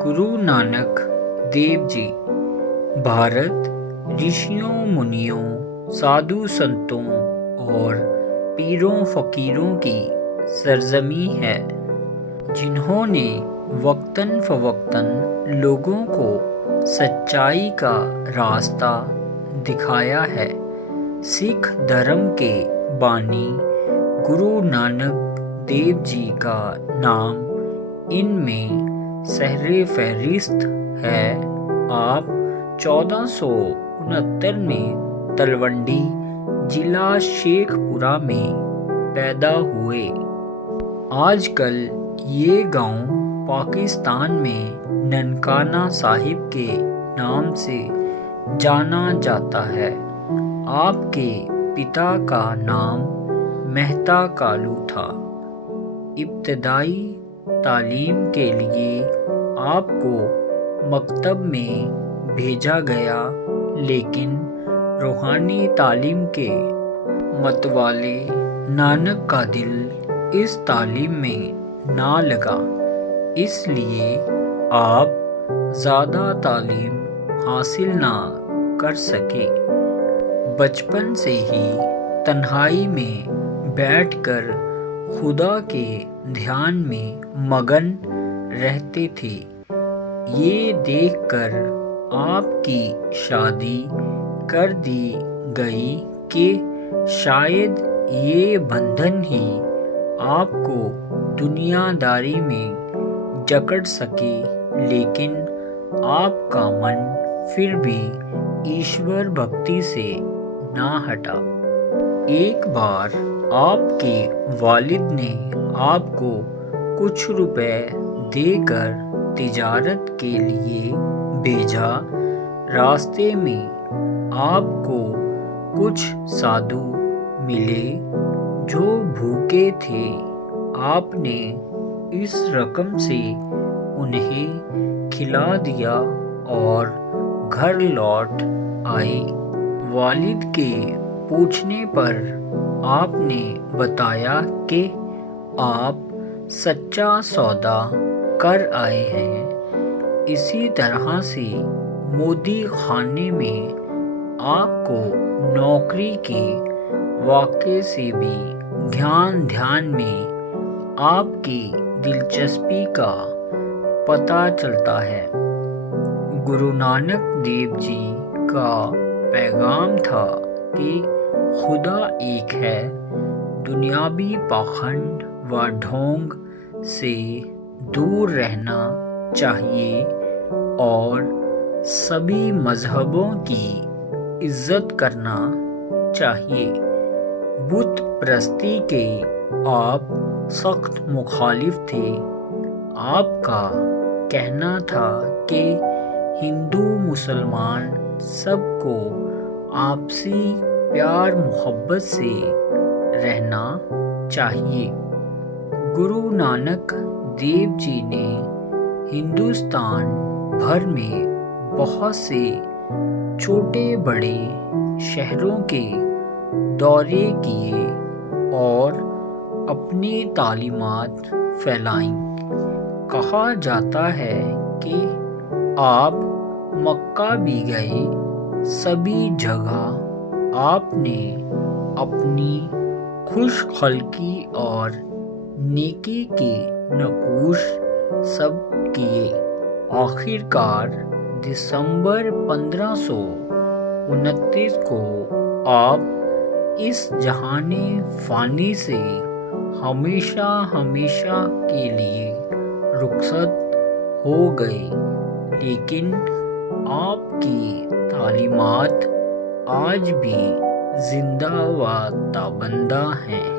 गुरु नानक देव जी। भारत ऋषियों मुनियों, साधु संतों और पीरों फकीरों की सरजमी है, जिन्होंने वक्तन फवक्तन लोगों को सच्चाई का रास्ता दिखाया है। सिख धर्म के बानी गुरु नानक देव जी का नाम इनमें सहरे फहरिस्त है। आप 1469 में तलवंडी जिला शेखपुरा में पैदा हुए। आजकल ये गांव पाकिस्तान में ननकाना साहिब के नाम से जाना जाता है। आपके पिता का नाम मेहता कालू था। इब्तदाई तालीम के लिए आपको मकतब में भेजा गया, लेकिन रूहानी तालीम के मतवाले नानक का दिल इस तालीम में ना लगा, इसलिए आप ज़्यादा तालीम हासिल ना कर सके। बचपन से ही तन्हाई में बैठकर खुदा के ध्यान में मगन रहते थे। ये देखकर आपकी शादी कर दी गई कि शायद ये बंधन ही आपको दुनियादारी में जकड़ सके, लेकिन आपका मन फिर भी ईश्वर भक्ति से ना हटा। एक बार आपके वालिद ने आपको कुछ रुपए देकर तिजारत के लिए भेजा। रास्ते में आपको कुछ साधु मिले जो भूखे थे। आपने इस रकम से उन्हें खिला दिया और घर लौट आए। वालिद के पूछने पर आपने बताया कि आप सच्चा सौदा कर आए हैं। इसी तरह से मोदी खाने में आपको नौकरी के वाक़े से भी ध्यान में आपकी दिलचस्पी का पता चलता है। गुरु नानक देव जी का पैगाम था कि खुदा एक है। दुनियावी पाखंड व ढोंग से दूर रहना चाहिए और सभी मजहबों की इज्जत करना चाहिए। बुत परस्ती के आप सख्त मुखालिफ थे। आपका कहना था कि हिंदू मुसलमान सबको आपसी प्यार मोहब्बत से रहना चाहिए। गुरु नानक देव जी ने हिंदुस्तान भर में बहुत से छोटे बड़े शहरों के दौरे किए और अपनी तालीमात फैलाईं। कहा जाता है कि आप मक्का भी गए। सभी जगह आपने अपनी खुशखल्की और नेकी के नकूश सब किए। आखिरकार दिसंबर 1529 को आप इस जहाने फ़ानी से हमेशा हमेशा के लिए रुखसत हो गए, लेकिन आपकी तालीमात आज भी जिंदा व ताबंदा हैं।